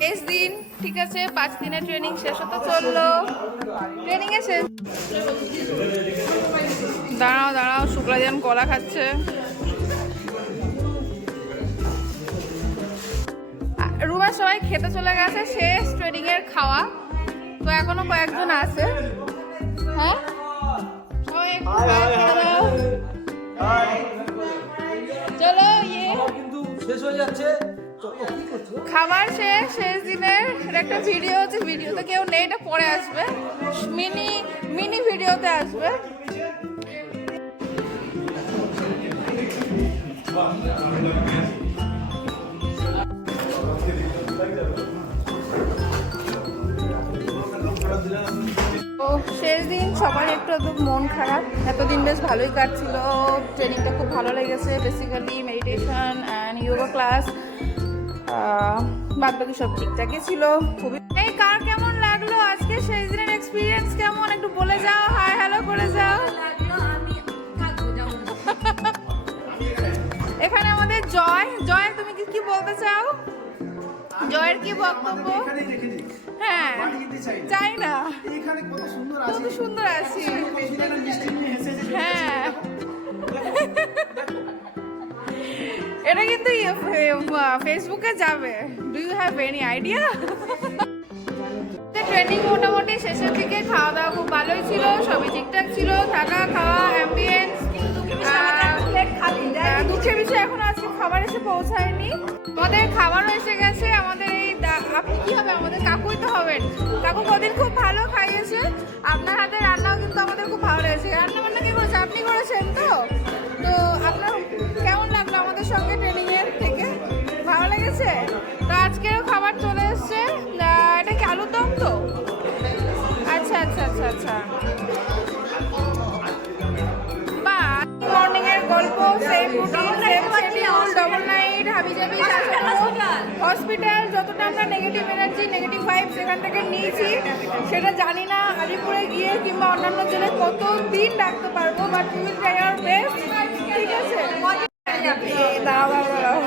তেইশ দিন, ঠিক আছে, 5 দিনের ট্রেনিং শেষ হতে চললো। ট্রেনিং এ শেষ। দাঁড়াও দাঁড়াও, শুক্লা যেন কলা খাচ্ছে। রুমে সবাই খেতে চলে গেছে, শেষ ট্রেনিং এর খাওয়া। তো এখনো কয়েকজন আছে। হ্যাঁ, সবাই একটু চলো, কিন্তু শেষ হয়ে যাচ্ছে। খাবার শেষ, শেষ দিনের একটা ভিডিও হচ্ছে, ভিডিওতে কেউ নেই, এটা পরে আসবে, মিনি ভিডিওতে আসবে। তো শেষ দিন সবার একটু মন খারাপ, এতদিন বেশ ভালোই কাটছিল, ট্রেনিংটা খুব ভালো লেগেছে, basically meditation and yoga class, বাদ বাকি সব ঠিকঠাকই ছিল। খুবই এই কার কেমন লাগলো আজকে শেষ দিনের এক্সপিরিয়েন্স, কেমন একটু বলে যাও, হাই হ্যালো করে যাও। এখানে আমাদের জয়, জয় তুমি কি বলতে চাও? জয়ের কি বক্তব্য? হ্যাঁ, চাই না, কত সুন্দর আছি। হ্যাঁ, এটা কিন্তু ফেসবুকে যাবে। Do you have any idea? Training মোটামুটি শেষের দিকে, খাওয়া দাওয়া খুব ভালোই ছিল, সবই ঠিকঠাক ছিল, থাকা খাওয়া অ্যাম্বিয়েন্স। দুঃখের বিষয় এখন আজকে খাবার এসে পৌঁছায়নি, আমাদের খাবারও এসে গেছে। আমাদের এই আপনি কি হবে, আমাদের কাকুই তো হবেন। কাকু কদিন খুব ভালো খাইয়েছে, আপনার হাতে রান্নাও কিন্তু আমাদের খুব ভালো লেগেছে। রান্না বান্না কে করেছে? আপনি করেছেন তো? তো আপনার কেমন লাগলো আমাদের সঙ্গে ট্রেনিং এর থেকে? ভালো লেগেছে? তো আজকেরও খাবার চলে এসছে। এটা কি আলুর দম তো? আচ্ছা আচ্ছা আচ্ছা আচ্ছা, মর্নিং এর গল্প, same routine, same schedule, double night, হাবিজাবি, হসপিটাল। যতটা আমরা নেগেটিভ এনার্জি, নেগেটিভ ভাইব সেখান থেকে নিয়েছি, সেটা জানি না আলিপুরে গিয়ে কিংবা অন্যান্য জেলায় কত দিন রাখতে পারবো, but we will try our best. ঠিক আছে, দাঁড়াও দাঁড়াও দাঁড়াও।